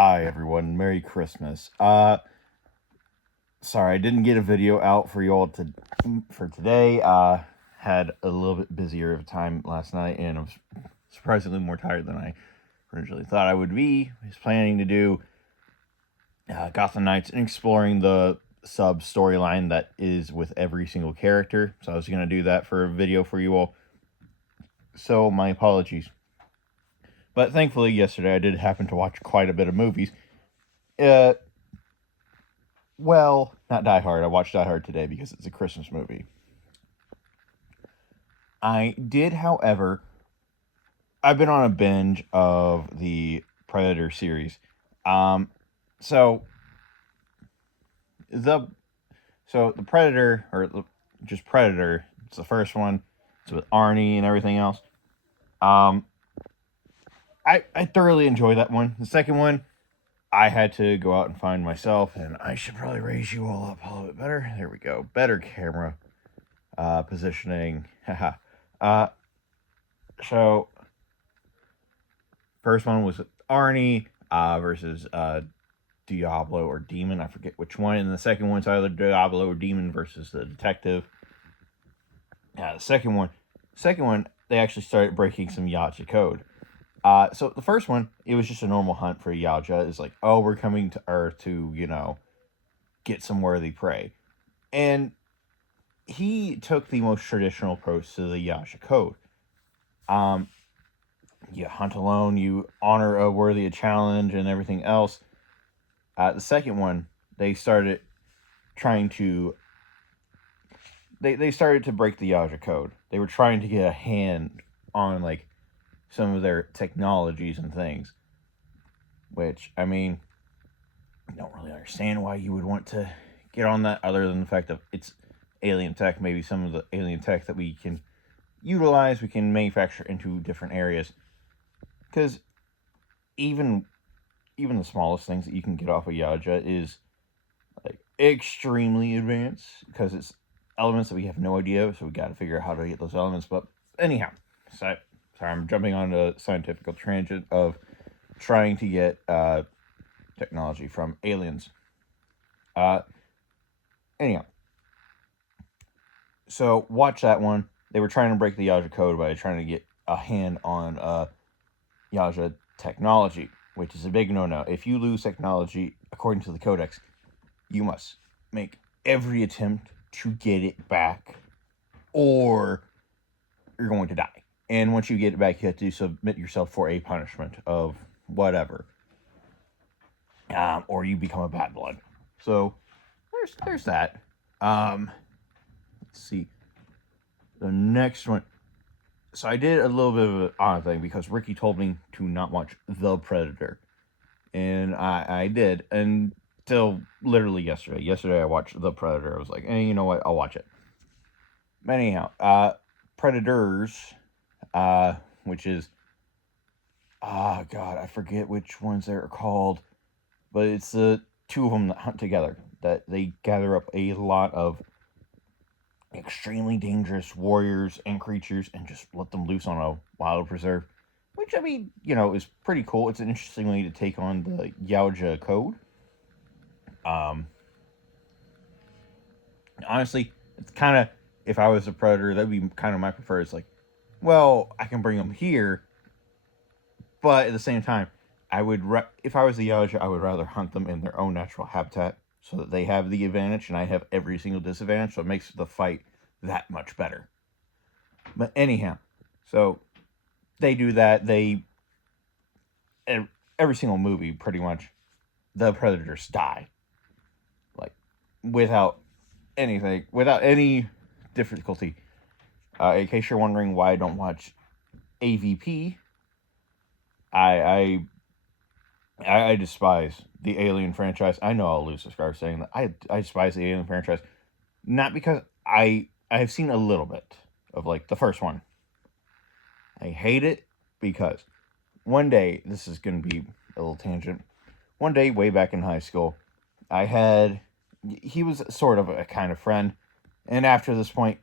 Hi everyone, Merry Christmas. Sorry I didn't get a video out for you all for today. Had a little bit busier of a time last night, and I was surprisingly more tired than I originally thought I would be. I was planning to do Gotham Knights and exploring the sub storyline that is with every single character. So I was gonna do that for a video for you all. So my apologies. But thankfully, yesterday I did happen to watch quite a bit of movies. Well, not Die Hard. I watched Die Hard today because it's a Christmas movie. I did, however, I've been on a binge of the Predator series. Um, so the the Predator just Predator. It's the first one. It's with Arnie and everything else. Um, I thoroughly enjoy that one. The second one, I had to go out and find myself, and I should probably raise you all up a little bit better. There we go. Better camera positioning. Haha. So first one was Arnie versus Diablo or Demon. I forget which one. And the second one's either Diablo or Demon versus the detective. The second one, they actually started breaking some Yacha code. So the first one, it was just a normal hunt for Yacha. It's like, oh, we're coming to Earth to, get some worthy prey. And he took the most traditional approach to the Yacha code. You hunt alone, you honor a worthy challenge, and everything else. The second one, they started trying to. They started to break the Yaja code. They were trying to get a hand on some of their technologies and things. Which, I mean, I don't really understand why you would want to get on that, other than the fact that it's alien tech. Maybe some of the alien tech that we can utilize, we can manufacture into different areas. Because even the smallest things that you can get off of Yaja is extremely advanced, because it's elements that we have no idea, so we got to figure out how to get those elements. But anyhow, sorry, I'm jumping on a scientific tangent of trying to get technology from aliens. Anyhow, so watch that one. They were trying to break the Yaja code by trying to get a hand on Yaja technology, which is a big no-no. If you lose technology, according to the Codex, you must make every attempt to get it back, or you're going to die. And once you get it back, you have to submit yourself for a punishment of whatever, or you become a bad blood. So there's that. Let's see. The next one. So I did a little bit of an odd thing because Ricky told me to not watch The Predator, and I did until literally yesterday. Yesterday I watched The Predator. I was like, you know what? I'll watch it. Anyhow, Predators, which is, God, I forget which ones they're called, but it's the two of them that hunt together. That they gather up a lot of extremely dangerous warriors and creatures and just let them loose on a wild preserve, which, I mean, is pretty cool. It's an interesting way to take on the Yaoja code. Honestly, it's kind of, if I was a predator, that'd be kind of my preferred. It's like, well, I can bring them here, but at the same time, if I was the Yaoja, I would rather hunt them in their own natural habitat, so that they have the advantage and I have every single disadvantage, so it makes the fight that much better. But anyhow, so they do that. Every single movie, pretty much, the predators die. Without any difficulty. In case you're wondering why I don't watch AVP, I despise the Alien franchise. I know I'll lose subscribers saying that. I despise the Alien franchise. Not because I have seen a little bit of the first one. I hate it because one day, this is going to be a little tangent. One day, way back in high school, he was sort of a kind of friend. And after this point,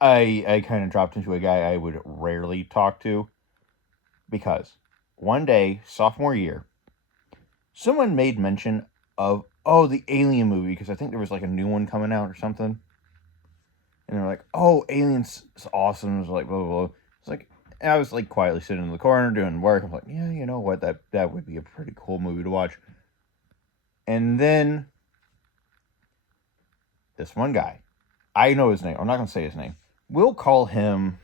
I kind of dropped into a guy I would rarely talk to. Because one day, sophomore year, someone made mention of, oh, the Alien movie, because I think there was like a new one coming out or something. And they're like, oh, Aliens is awesome. It was like, blah, blah, blah. It's like, I was like quietly sitting in the corner doing work. I'm like, yeah, you know what? That would be a pretty cool movie to watch. And then this one guy, I know his name. I'm not going to say his name. We'll call him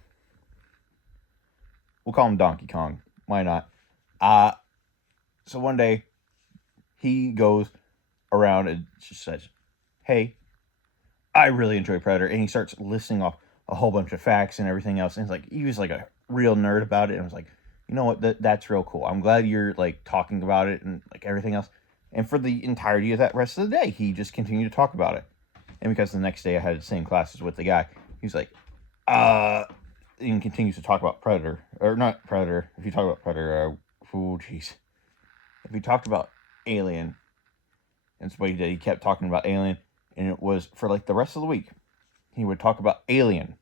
Donkey Kong. Why not? So one day he goes around and just says, hey, I really enjoy Predator. And he starts listing off a whole bunch of facts and everything else. And it's like, he was like a real nerd about it. And I was like, you know what? That's real cool. I'm glad you're like talking about it and like everything else. And for the entirety of that rest of the day, he just continued to talk about it. And because the next day I had the same classes with the guy, he's like, and continues to talk about Predator. Or not Predator. If you talk about Predator, oh, jeez. If he talked about Alien, and that's what he did. He kept talking about Alien, and it was for like the rest of the week. He would talk about Alien,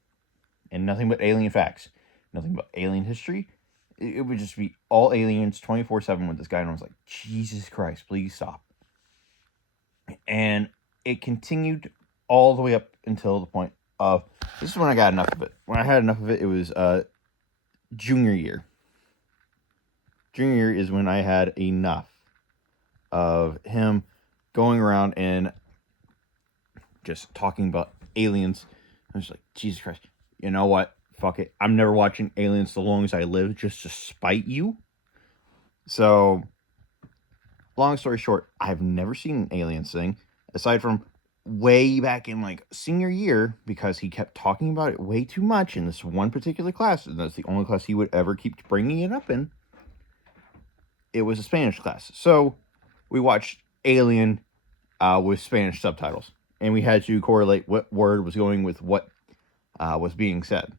and nothing but alien facts, nothing but alien history. It would just be all aliens 24/7 with this guy, and I was like, Jesus Christ, please stop. And it continued all the way up until the point of, this is when I got enough of it. When I had enough of it, it was junior year. Junior year is when I had enough of him going around and just talking about aliens. I was like, Jesus Christ, you know what? Fuck it. I'm never watching Aliens so long as I live, just to spite you. So, long story short, I've never seen an Aliens thing, aside from way back in like senior year, because he kept talking about it way too much in this one particular class, and that's the only class he would ever keep bringing it up in. It was a Spanish class. So, we watched Alien with Spanish subtitles, and we had to correlate what word was going with what was being said.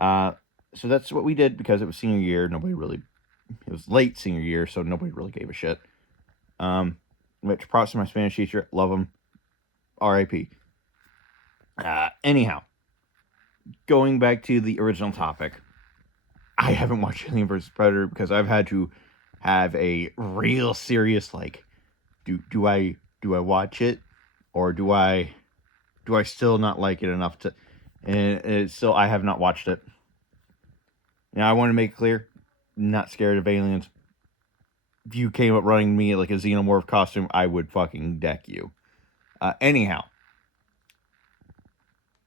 So that's what we did because it was senior year. It was late senior year, so nobody really gave a shit. Which, props to my Spanish teacher, love him, R.I.P. Anyhow, going back to the original topic, I haven't watched Alien vs. Predator because I've had to have a real serious, like, do I watch it, or do I still not like it enough to, and it's still, I have not watched it. Now, I want to make it clear, not scared of aliens. If you came up running me like a xenomorph costume, I would fucking deck you. Anyhow,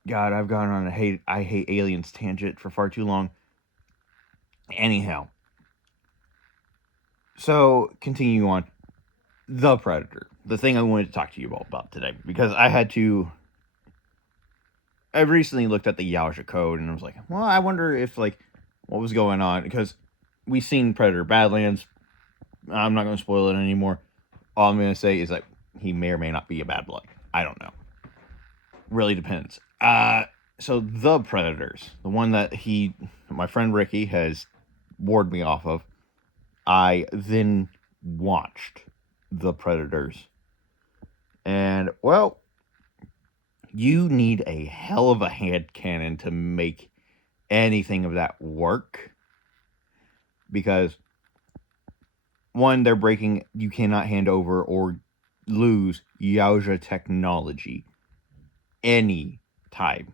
God, I've gone on a I hate aliens tangent for far too long. Anyhow, so continue on. The Predator, the thing I wanted to talk to you about today, because I recently looked at the Yaoja code and I was like, well, I wonder if like what was going on, because we've seen Predator Badlands. I'm not going to spoil it anymore. All I'm going to say is that he may or may not be a bad blood. I don't know. Really depends. So the Predators, the one that my friend Ricky has warned me off of, I then watched The Predators. And, well, you need a hell of a hand cannon to make anything of that work. Because, one, they're breaking, you cannot hand over or lose Yaoja technology any time.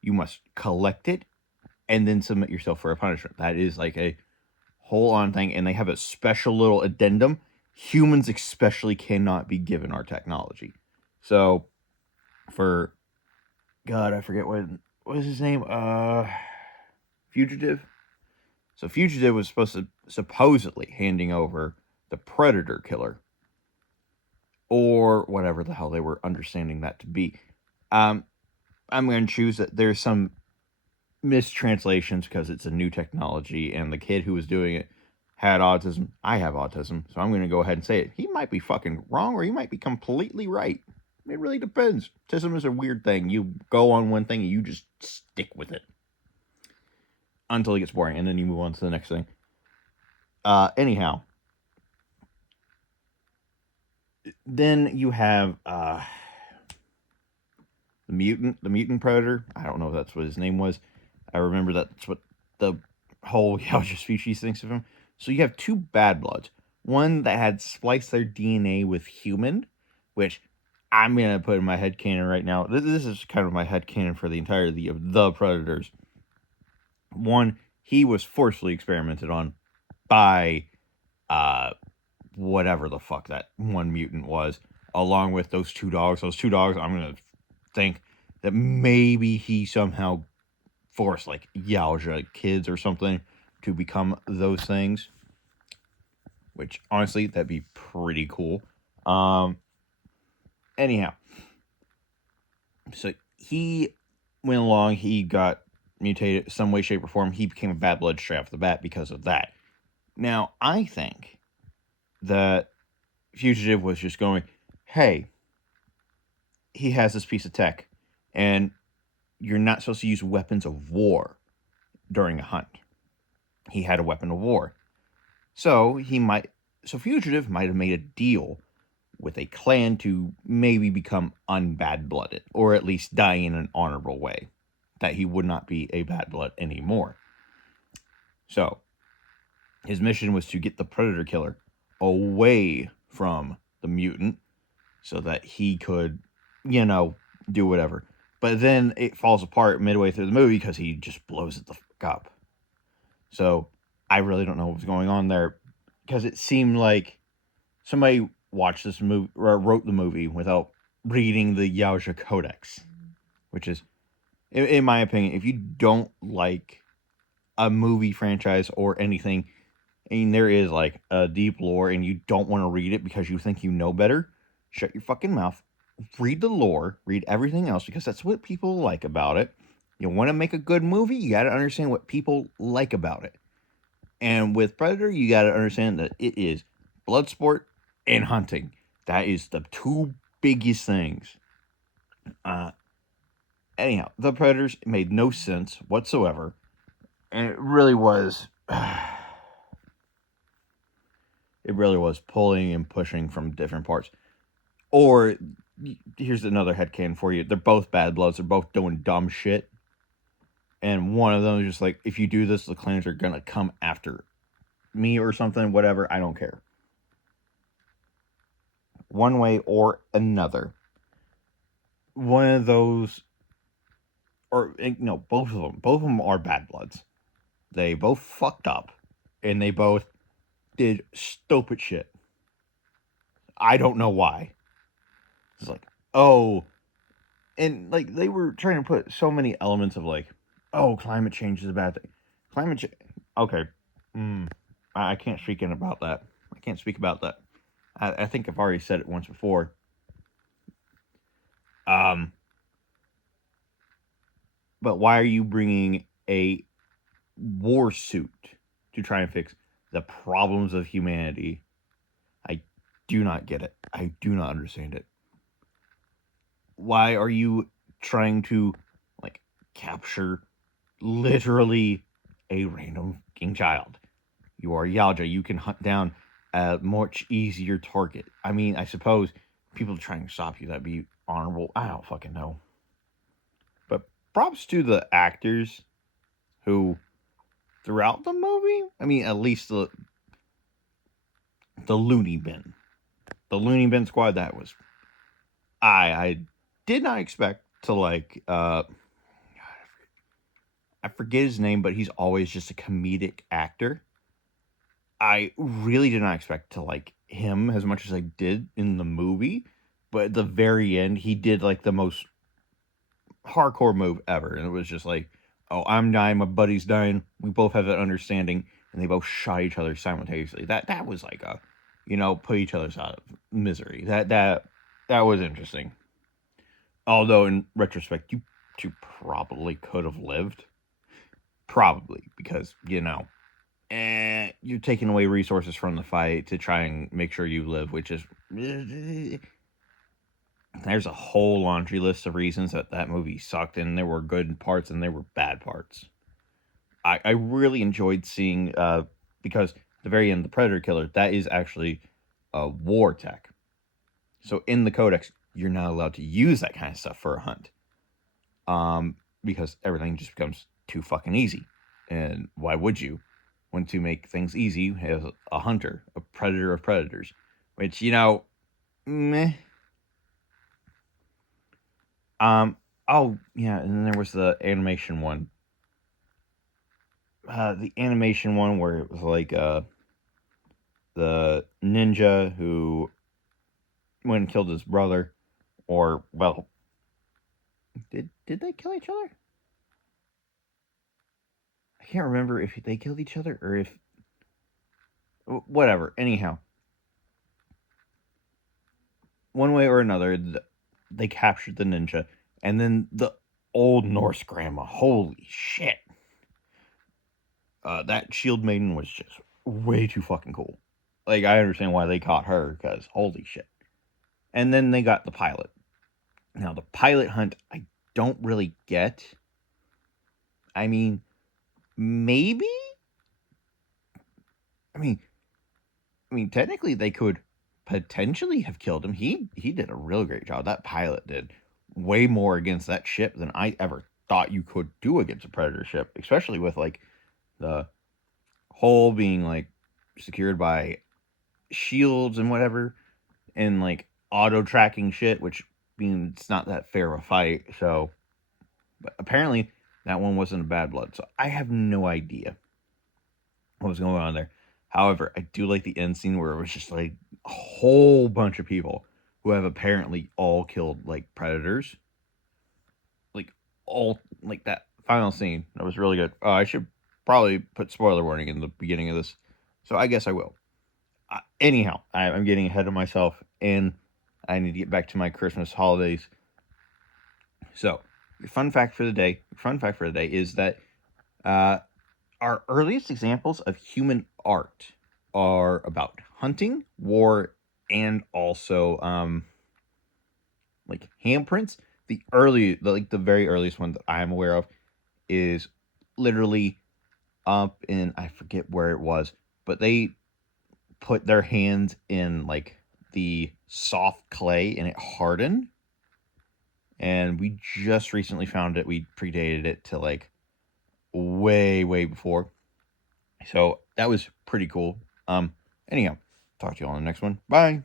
You must collect it and then submit yourself for a punishment. That is like a whole on thing, and they have a special little addendum. Humans especially cannot be given our technology. So, for God, I forget what was his name? Fugitive. So Fugitive was supposedly handing over the Predator killer, or whatever the hell they were understanding that to be. I'm going to choose that there's some mistranslations because it's a new technology, and the kid who was doing it had autism. I have autism, so I'm going to go ahead and say it. He might be fucking wrong, or he might be completely right. It really depends. Autism is a weird thing. You go on one thing and you just stick with it until it gets boring, and then you move on to the next thing. Anyhow, then you have the mutant predator. I don't know if that's what his name was. I remember that's what the whole Yaoja species thinks of him. So you have two bad bloods. one that had spliced their DNA with human, which I'm gonna put in my headcanon right now. This is kind of my headcanon for the entirety of the Predators. One, he was forcefully experimented on by whatever the fuck that one mutant was, along with those two dogs. Those two dogs, I'm gonna think that maybe he somehow forced like Yaoja kids or something to become those things. Which honestly, that'd be pretty cool. Anyhow, so he went along. He got mutated some way, shape, or form. He became a bad blood straight off the bat because of that. Now, I think that Fugitive was just going, hey, he has this piece of tech, and you're not supposed to use weapons of war during a hunt. He had a weapon of war. So Fugitive might have made a deal with a clan to maybe become unbad blooded, or at least die in an honorable way, that he would not be a bad blood anymore. So his mission was to get the Predator Killer away from the mutant so that he could, do whatever. But then it falls apart midway through the movie because he just blows it the fuck up. So I really don't know what was going on there, because it seemed like somebody watched this movie or wrote the movie without reading the Yaoja Codex, which is, in my opinion, if you don't like a movie franchise or anything, and there is like a deep lore and you don't want to read it because you think you know better, shut your fucking mouth. Read the lore, read everything else, because that's what people like about it. You want to make a good movie, you got to understand what people like about it. And with Predator, you got to understand that it is blood sport and hunting. That is the two biggest things. Anyhow, the Predators made no sense whatsoever. And it really was... it really was pulling and pushing from different parts. Or, here's another headcanon for you. They're both bad bloods. They're both doing dumb shit. And one of them is just like, if you do this, the clans are going to come after me or something, whatever. I don't care. One way or another. One of those, or no, both of them are bad bloods. They both fucked up, and they both did stupid shit. I don't know why. It's like, oh, and like they were trying to put so many elements of like, oh, climate change is a bad thing. Climate change, okay. I can't speak about that. I can't speak about that. I think I've already said it once before. But why are you bringing a war suit to try and fix the problems of humanity? I do not get it. I do not understand it. Why are you trying to like capture literally a random fucking child? You are Yaoja. You can hunt down a much easier target. I mean, I suppose people trying to stop you, that'd be honorable. I don't fucking know. But props to the actors who, throughout the movie, I mean, at least the loony bin. The loony bin squad, that was... I did not expect to like... I forget his name, but he's always just a comedic actor. I really did not expect to like him as much as I did in the movie, but at the very end, he did like the most hardcore move ever, and it was just like, oh, I'm dying, my buddy's dying, we both have that understanding, and they both shot each other simultaneously. That was like a, put each other out of misery. That was interesting. Although in retrospect, you two probably could have lived, probably, because you're taking away resources from the fight to try and make sure you live, which is... there's a whole laundry list of reasons that movie sucked, and there were good parts and there were bad parts. I really enjoyed seeing, because at the very end, the Predator Killer, that is actually a war tech. So in the Codex, you're not allowed to use that kind of stuff for a hunt. Because everything just becomes too fucking easy. And why would you? want to make things easy, has a hunter, a predator of predators, which meh. Oh yeah, and then there was the animation one. The animation one where it was like the ninja who went and killed his brother, or well, did they kill each other? I can't remember if they killed each other or if whatever. Anyhow, one way or another, they captured the ninja, and then the old Norse grandma. Holy shit! That shield maiden was just way too fucking cool. Like I understand why they caught her because holy shit. And then they got the pilot. Now the pilot hunt, I don't really get. I mean, maybe. I mean, technically they could potentially have killed him. He did a real great job. That pilot did way more against that ship than I ever thought you could do against a predator ship, especially with like the hull being like secured by shields and whatever, and like auto tracking shit, which means it's not that fair of a fight. So, but apparently that one wasn't a bad blood. So I have no idea what was going on there. However, I do like the end scene where it was just like a whole bunch of people who have apparently all killed like predators. Like all like that final scene. That was really good. I should probably put spoiler warning in the beginning of this. So I guess I will. Anyhow, I'm getting ahead of myself and I need to get back to my Christmas holidays. So, your fun fact for the day. Fun fact for the day is that uh, our earliest examples of human art are about hunting, war, and also like handprints. The very earliest one that I'm aware of is literally up in I forget where it was, but they put their hands in like the soft clay and it hardened. And we just recently found it. We predated it to like way, way before. So that was pretty cool. Anyhow, talk to you all on the next one. Bye.